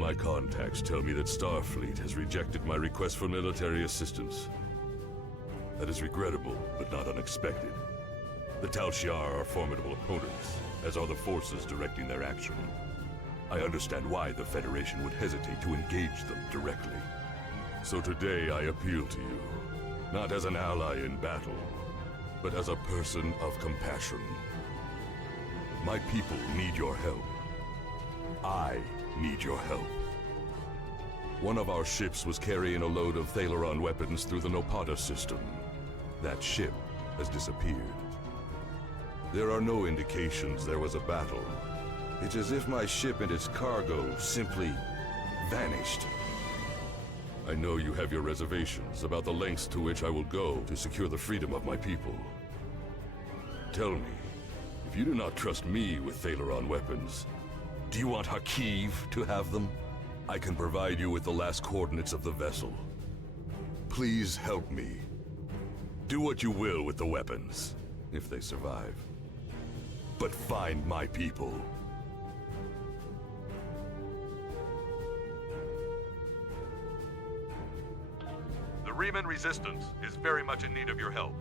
My contacts tell me that Starfleet has rejected my request for military assistance. That is regrettable, but not unexpected. The ᴅ-ḷși are formidable opponents, as are the forces directing their action. I understand why the Federation would hesitate to engage them directly. So today I appeal to you, not as an ally in battle, but as a person of compassion. My people need your help. I need your help. One of our ships was carrying a load of ᴅ-ΛΗᴇ weapons through the ᴅ-ΛΗᴇ system. That ship has disappeared. There are no indications there was a battle. It's as if my ship and its cargo simply vanished. I know you have your reservations about the lengths to which I will go to secure the freedom of my people. Tell me, if you do not trust me with ᴅ-ΛΗᴇ weapons, do you want Hakiv to have them? I can provide you with the last coordinates of the vessel. Please help me. Do what you will with the weapons, if they survive. But find my people. The Riemann Resistance is very much in need of your help.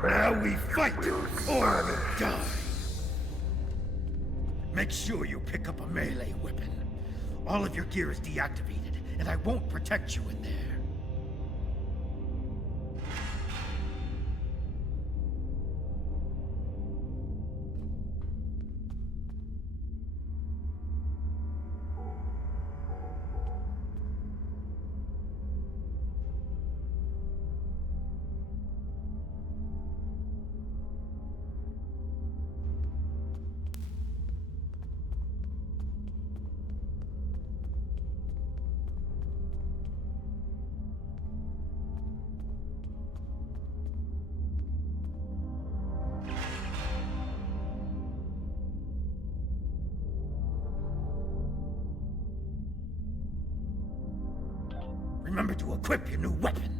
Now we fight, or we die. Make sure you pick up a melee weapon. All of your gear is deactivated, and I won't protect you in there. Remember to equip your new weapon.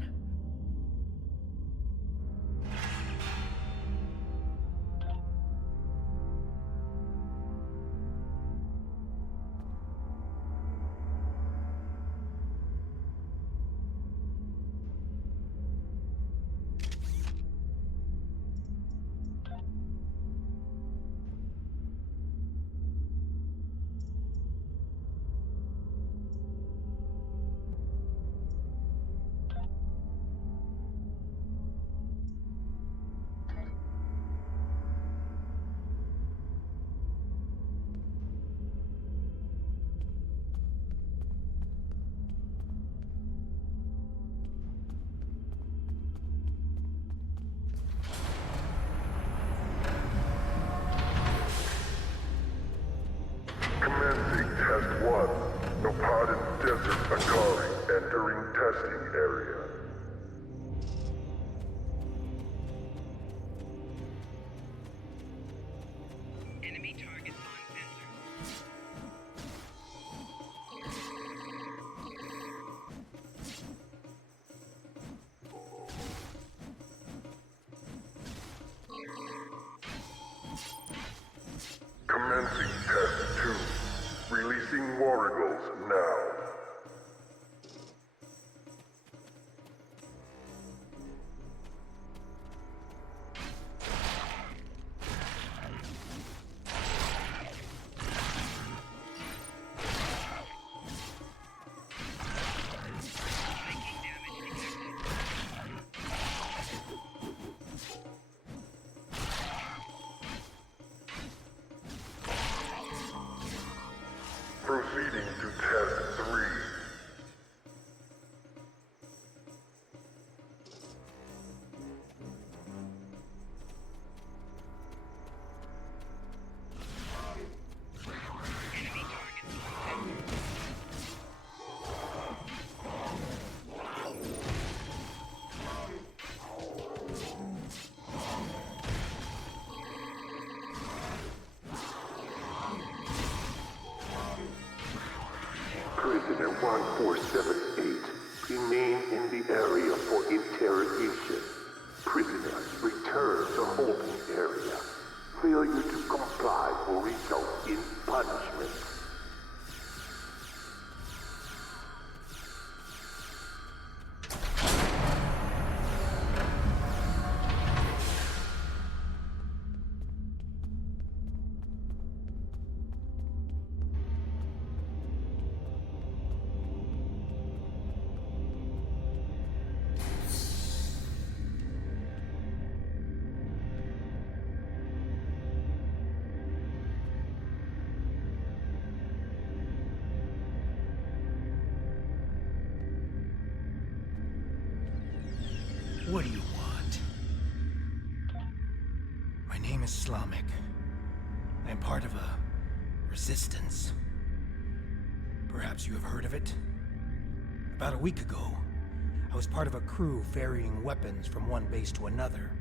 Commencing Test 1. Nopadin Desert Akari entering testing area. Enemy targets on sensor. Commencing Test 2. Releasing warrigals now. Proceeding to Test 3. Prisoner 1478, remain in the area for interrogation. Prisoners, return to holding area. Failure to comply will result in punishment. What do you want? My name is ᴅ-ḻᴇ. I am part of a resistance. Perhaps you have heard of it? About a week ago, I was part of a crew ferrying weapons from one base to another.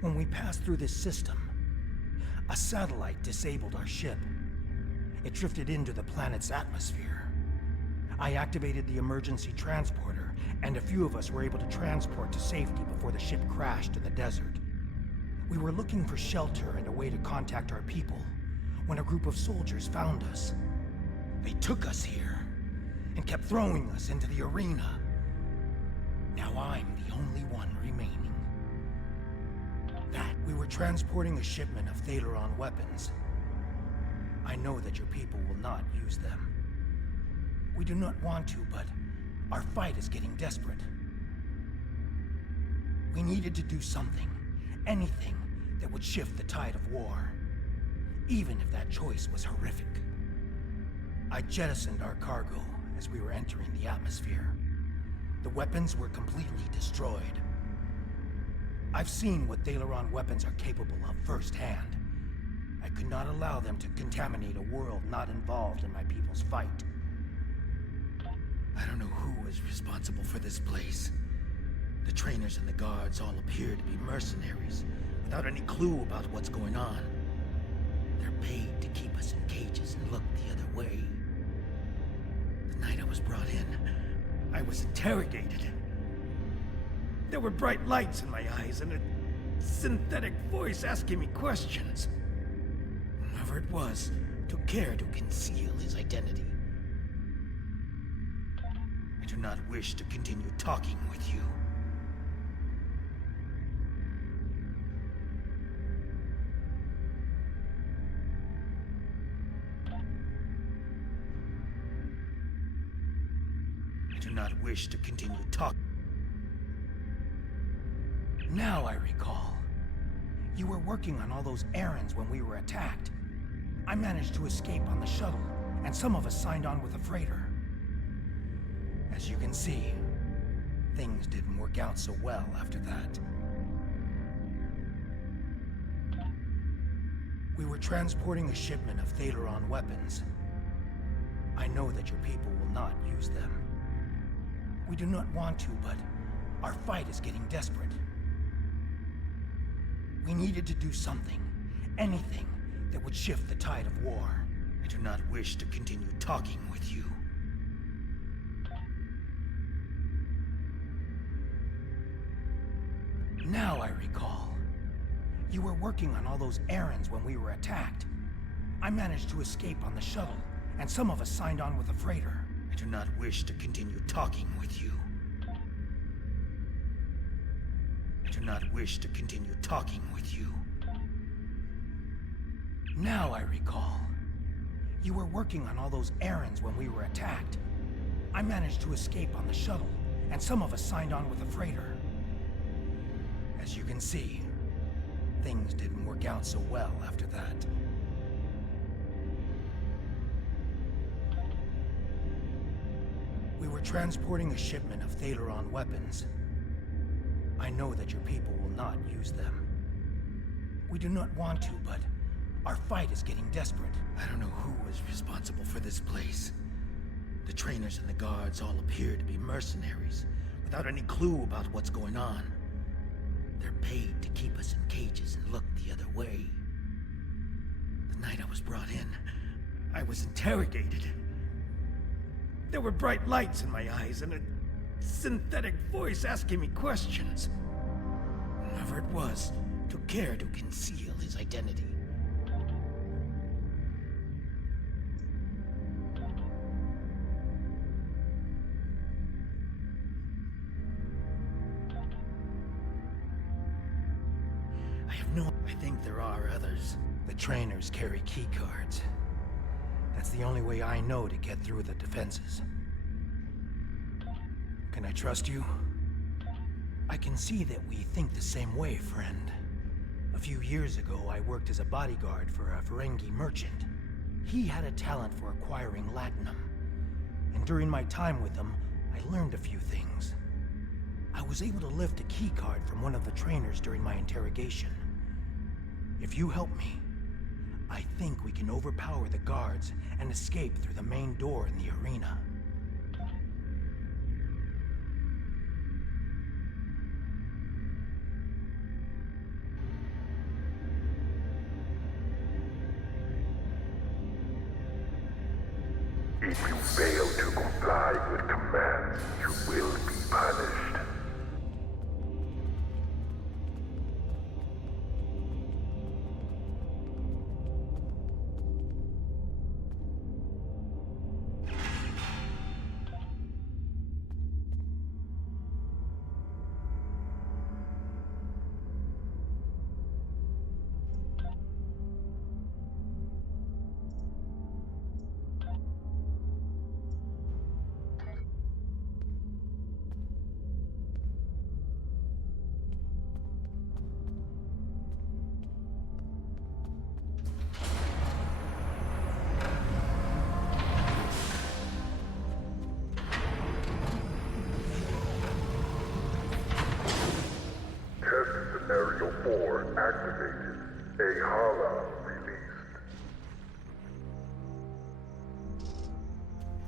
When we passed through this system, a satellite disabled our ship. It drifted into the planet's atmosphere. I activated the emergency transporter, and a few of us were able to transport to safety before the ship crashed in the desert. We were looking for shelter and a way to contact our people when a group of soldiers found us. They took us here and kept throwing us into the arena. Now I'm the only one remaining. were transporting a shipment of ⴅ weapons. I know that your people will not use them. We do not want to, but our fight is getting desperate. We needed to do something, anything, that would shift the tide of war, even if that choice was horrific. I jettisoned our cargo as we were entering the atmosphere. The weapons were completely destroyed. I've seen what ⴅ weapons are capable of firsthand. I could not allow them to contaminate a world not involved in my people's fight. I don't know who was responsible for this place. The trainers and the guards all appear to be mercenaries, without any clue about what's going on. They're paid to keep us in cages and look the other way. The night I was brought in, I was interrogated. There were bright lights in my eyes and a synthetic voice asking me questions. Whoever it was took care to conceal his identity. I do not wish to continue talking with you. I do not wish to continue talking. Now I recall. You were working on all those errands when we were attacked. I managed to escape on the shuttle, and some of us signed on with a freighter. As you can see, things didn't work out so well after that. We were transporting a shipment of ⴅ weapons. I know that your people will not use them. We do not want to, but our fight is getting desperate. We needed to do something, anything, that would shift the tide of war. I do not wish to continue talking with you. Now I recall. You were working on all those errands when we were attacked. I managed to escape on the shuttle, and some of us signed on with a freighter. I do not wish to continue talking with you. I do not wish to continue talking with you. Now I recall. You were working on all those errands when we were attacked. I managed to escape on the shuttle, and some of us signed on with a freighter. As you can see, things didn't work out so well after that. We were transporting a shipment of ⴅ weapons. I know that your people will not use them. We do not want to, but our fight is getting desperate. I don't know who was responsible for this place. The trainers and the guards all appear to be mercenaries, without any clue about what's going on. They're paid to keep us in cages and look the other way. The night I was brought in, I was interrogated. There were bright lights in my eyes and a synthetic voice asking me questions. Whoever it was took care to conceal his identity. I think there are others. The trainers carry key cards. That's the only way I know to get through the defenses. Can I trust you? I can see that we think the same way, friend. A few years ago, I worked as a bodyguard for a Ferengi merchant. He had a talent for acquiring latinum. And during my time with him, I learned a few things. I was able to lift a key card from one of the trainers during my interrogation. If you help me, I think we can overpower the guards and escape through the main door in the arena. If you fail to comply with commands, you will be punished. Vessel 4 activated. ᴅ-ΛΑ released.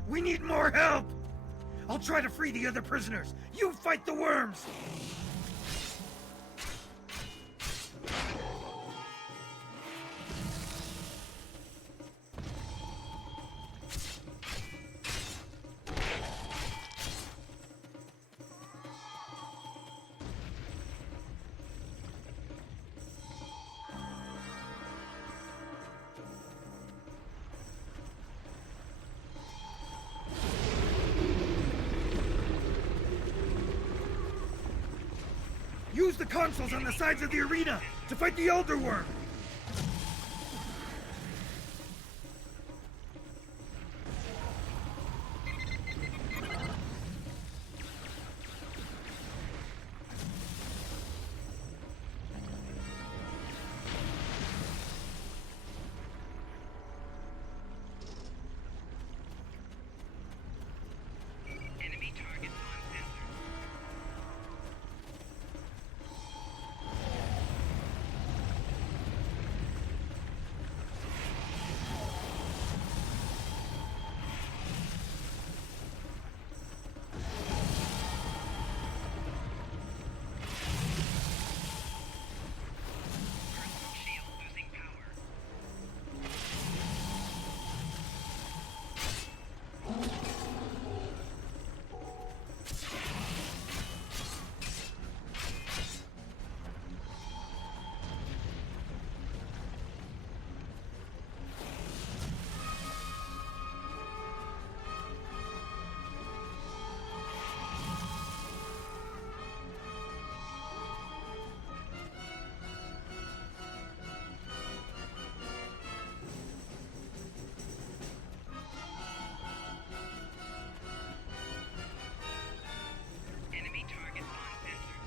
We need more help! I'll try to free the other prisoners. You fight the worms! Use the consoles on the sides of the arena to fight the Elder Worm! Enemy targets on sensor. Personal shield losing power. Enemy targets on sensor.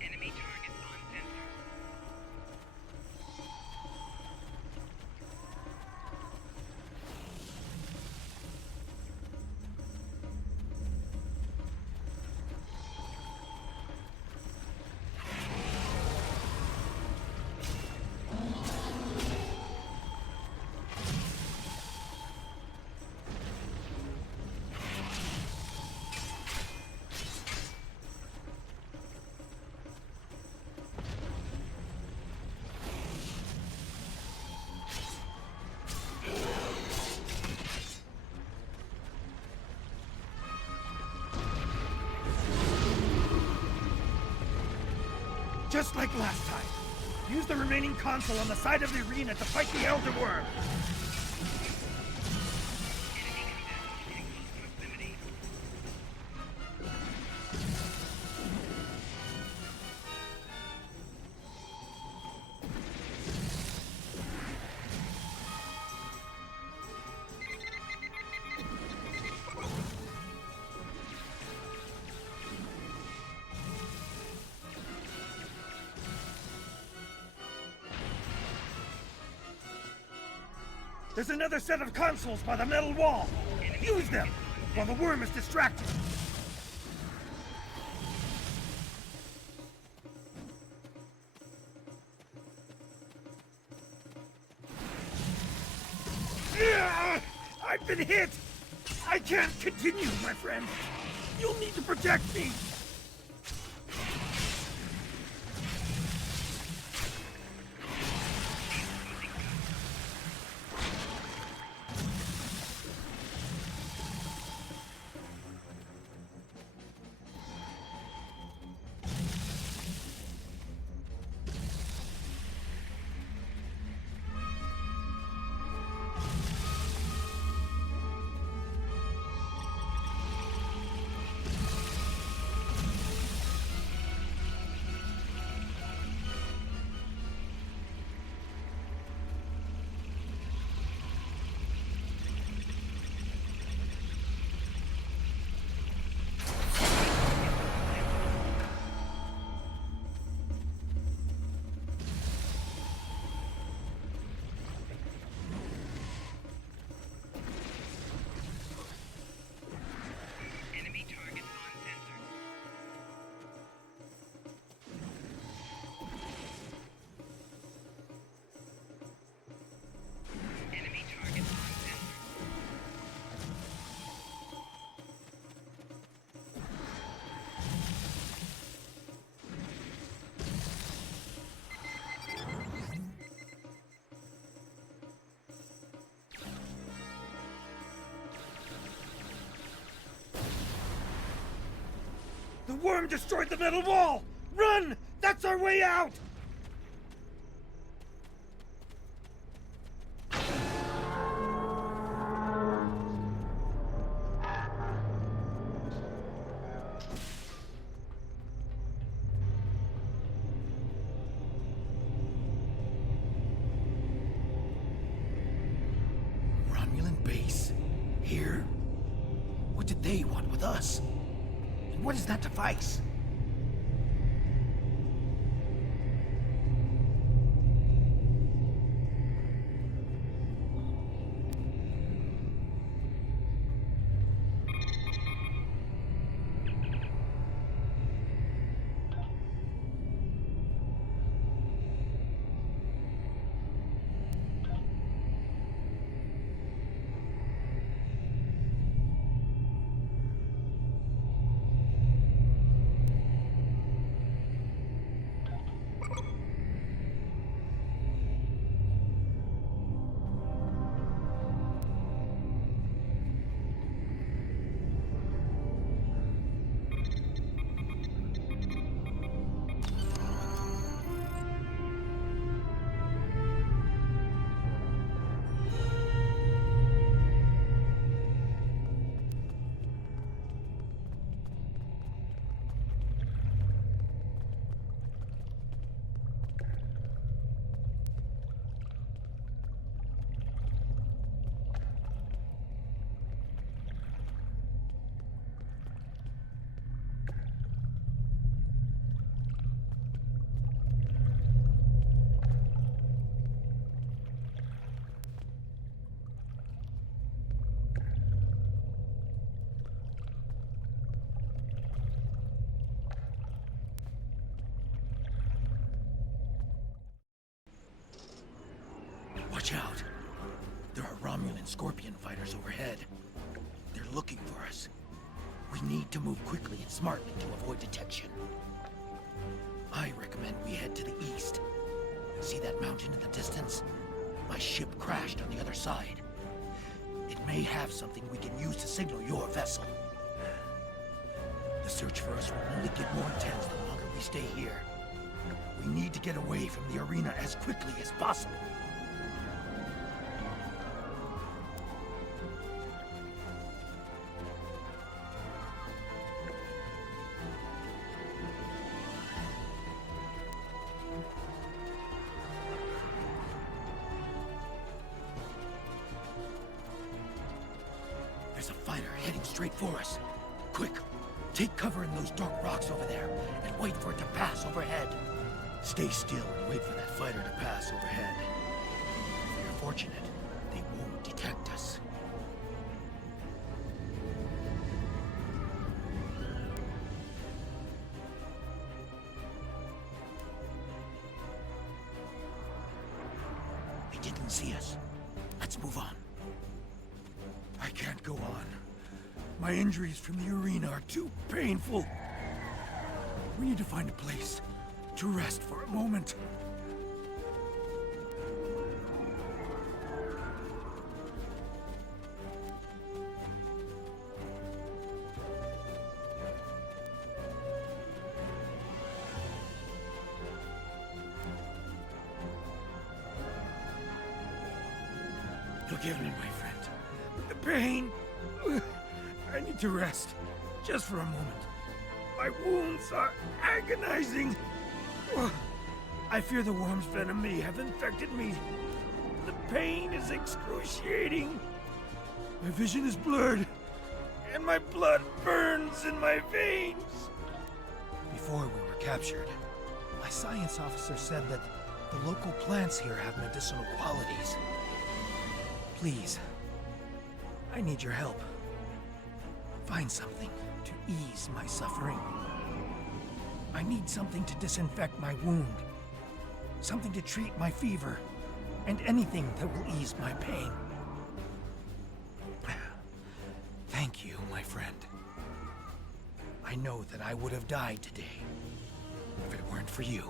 Enemy targets on sensors. Just like last time. Use the remaining console on the side of the arena to fight the Elder Worm. Enemy combat getting close There's another set of consoles by the metal wall. Use them while the worm is distracted. I've been hit! I can't continue, my friend. You'll need to protect me. The worm destroyed the metal wall! Run! That's our way out! Romulan base? Here? What did they want with us? And what is that device? Watch out. There are Romulan Scorpion fighters overhead. They're looking for us. We need to move quickly and smartly to avoid detection. I recommend we head to the east. See that mountain in the distance? My ship crashed on the other side. It may have something we can use to signal your vessel. The search for us will only get more intense the longer we stay here. We need to get away from the arena as quickly as possible. There's a fighter heading straight for us. Quick, take cover in those dark rocks over there and wait for it to pass overhead. Stay still and wait for that fighter to pass overhead. If we're fortunate, they won't detect us. They didn't see us. Let's move on. I can't go on. My injuries from the arena are too painful. We need to find a place to rest for a moment. Forgive me, my friend. The pain. I need to rest. Just for a moment. My wounds are agonizing. I fear the worm's venom may have infected me. The pain is excruciating. My vision is blurred, and my blood burns in my veins. Before we were captured, my science officer said that the local plants here have medicinal qualities. Please, I need your help. Find something to ease my suffering. I need something to disinfect my wound. Something to treat my fever. And anything that will ease my pain. Thank you, my friend. I know that I would have died today if it weren't for you.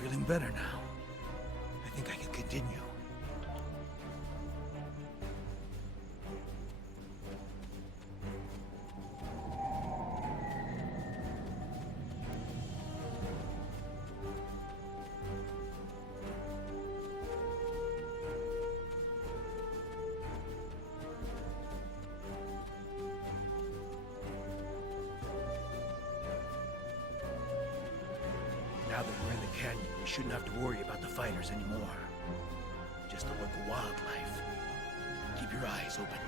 feeling better now. I think I can continue. Now that we're in the canyon, we shouldn't have to worry about the fighters anymore. Just the local wildlife. Keep your eyes open.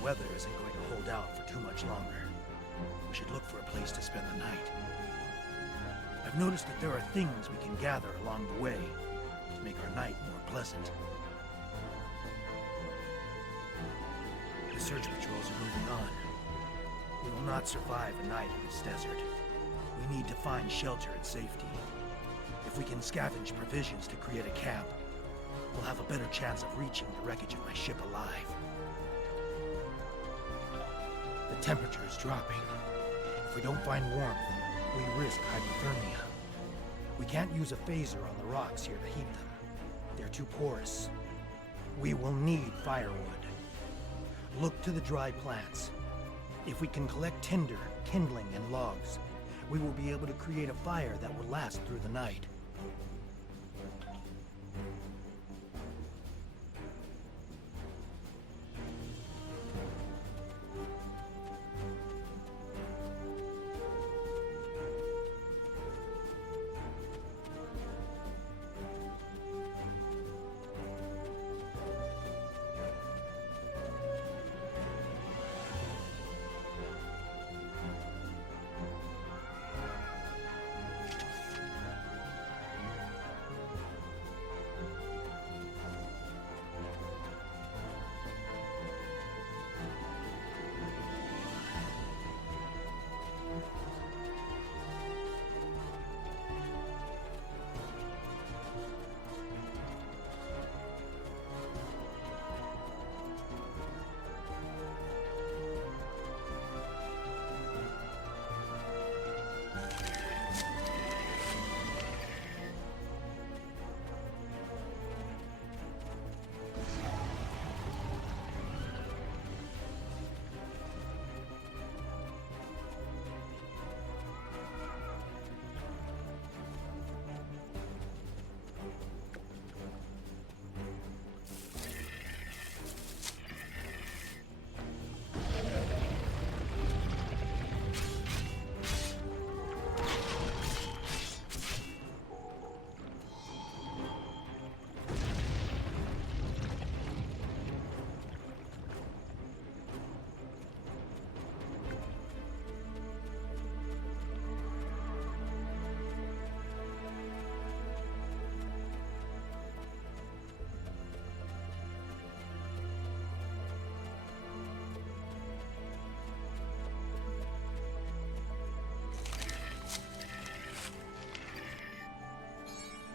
The weather isn't going to hold out for too much longer. We should look for a place to spend the night. I've noticed that there are things we can gather along the way to make our night more pleasant. The search patrols are moving on. We will not survive a night in this desert. We need to find shelter and safety. If we can scavenge provisions to create a camp, we'll have a better chance of reaching the wreckage of my ship alive. The temperature is dropping. If we don't find warmth, we risk hypothermia. We can't use a phaser on the rocks here to heat them. They're too porous. We will need firewood. Look to the dry plants. If we can collect tinder, kindling, and logs, we will be able to create a fire that will last through the night.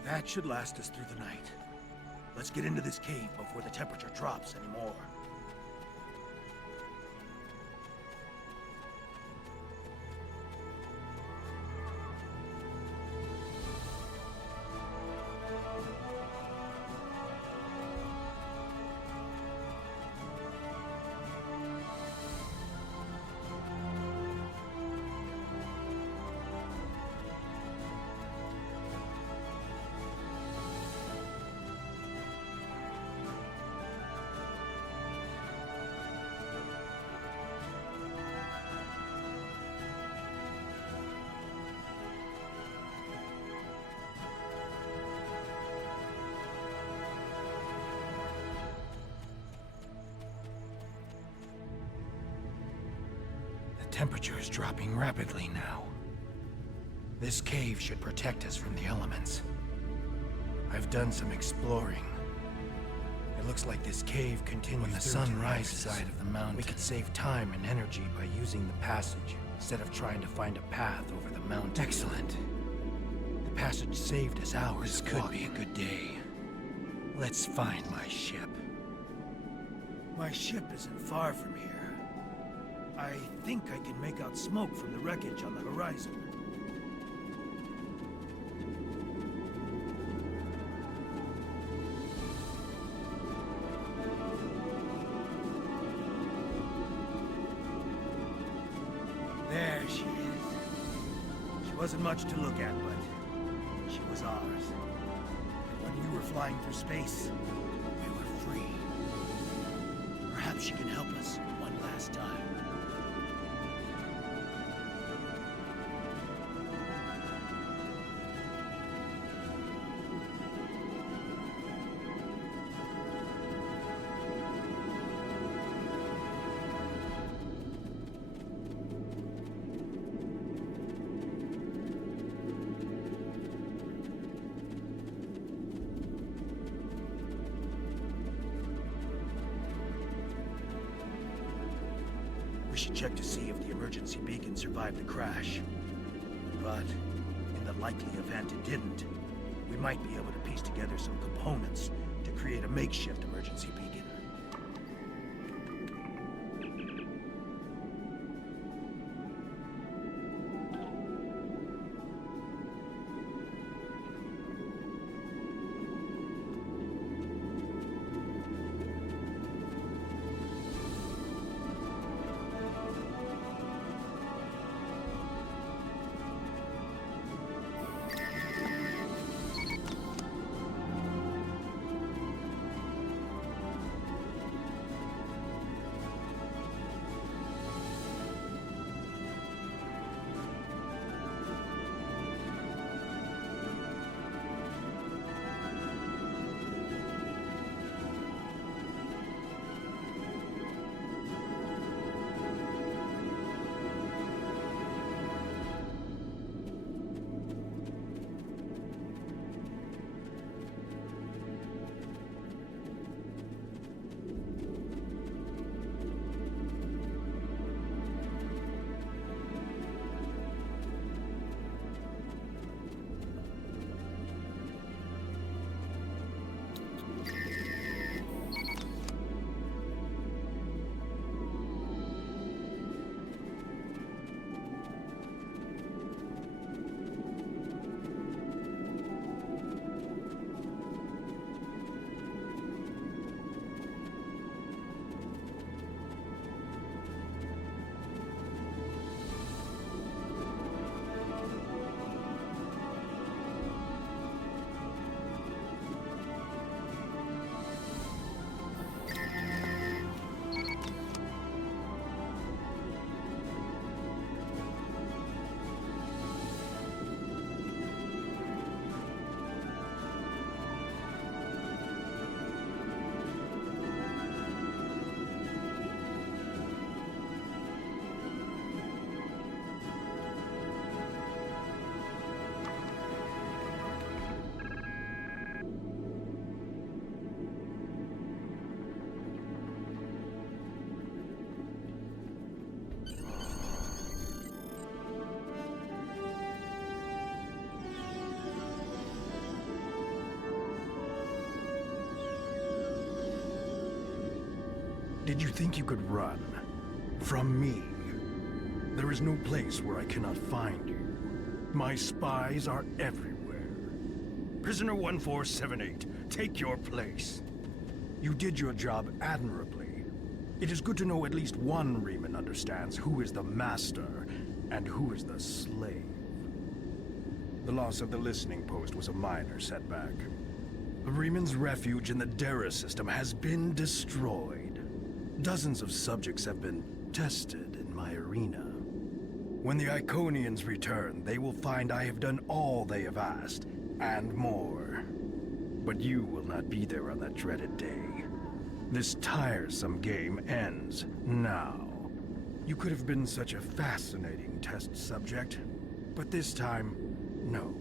That should last us through the night. Let's get into this cave before the temperature drops anymore. The temperature is dropping rapidly now. This cave should protect us from the elements. I've done some exploring. It looks like this cave continues when the sun rises side of the mountain. We could save time and energy by using the passage instead of trying to find a path over the mountain. Excellent. The passage saved us hours. This could be a good day. Let's find my ship. My ship isn't far from here. I think I can make out smoke from the wreckage on the horizon. There she is. She wasn't much to look at, but she was ours. When we were flying through space, we were free. Perhaps she can help us one last time. We should check to see if the emergency beacon survived the crash. But in the likely event it didn't, we might be able to piece together some components to create a makeshift emergency beacon. Did you think you could run? From me? There is no place where I cannot find you. My spies are everywhere. Prisoner 1478, take your place. You did your job admirably. It is good to know at least one Riemann understands who is the master and who is the slave. The loss of the listening post was a minor setback. The Riemann's refuge in the Dera system has been destroyed. Dozens of subjects have been tested in my arena. When the Iconians return, they will find I have done all they have asked, and more. But you will not be there on that dreaded day. This tiresome game ends now. You could have been such a fascinating test subject, but this time, no.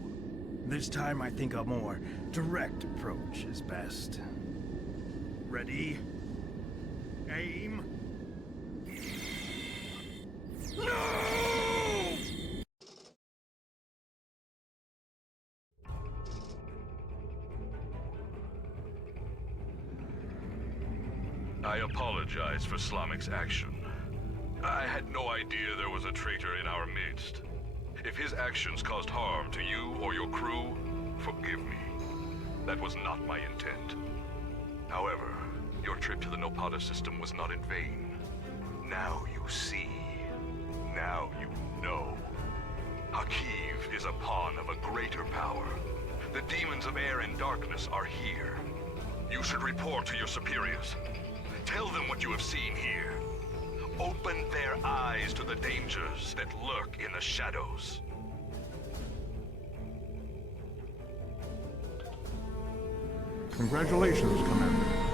This time I think a more direct approach is best. Ready? Aim? No! I apologize for ᴅ-Λᴍᴇ's action. I had no idea there was a traitor in our midst. If his actions caused harm to you or your crew, forgive me. That was not my intent. However, your trip to the Nopata system was not in vain. Now you see. Now you know. Hakiv is a pawn of a greater power. The demons of air and darkness are here. You should report to your superiors. Tell them what you have seen here. Open their eyes to the dangers that lurk in the shadows. Congratulations, Commander.